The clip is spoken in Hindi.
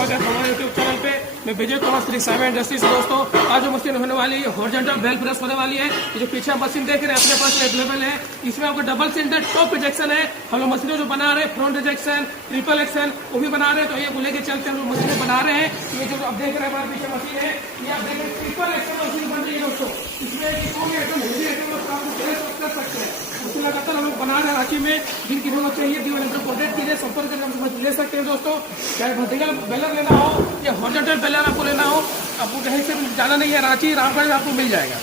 स्वागत है हमारे यूट्यूब चैनल पे। मैं विजय कुमार श्री साइमा इंडस्ट्रीज। दोस्तों आज जो मशीन होने वाली है हॉरिजॉन्टल बेल प्रेस होने वाली है। ये जो पीछे मशीन देख रहे हैं अपने पास अवेलेबल है। इसमें आपको डबल सिलेंडर टॉप रिजेक्शन है। हम लोग मशीनों जो बना रहे हैं फ्रंट रिजेक्शन ट्रिपल एक्शन वो भी बना रहे हैं। तो ये को लेकर चलते हैं, हम लोग मशीनें बना रहे हैं। ये जो आप देख रहे हैं हमारे पीछे मशीन है, ये आप देख रहे हैं ट्रिपल एक्शन मशीन बन रही है दोस्तों। इसमें कोई आइटम हेवी आइटम कर सकते हैं। उसको लगातार हम लोग बना रहे हैं रांची में। जिनकी जरूरत चाहिए दीवार कॉन्टेक्ट कीजिए, संपर्क करके हम ले सकते हैं दोस्तों। चाहे वर्टिकल बेलर लेना हो या हॉरिजॉन्टल बेलर आपको लेना हो, आपको कहीं से जाना नहीं है, रांची रामगढ़ आपको मिल जाएगा।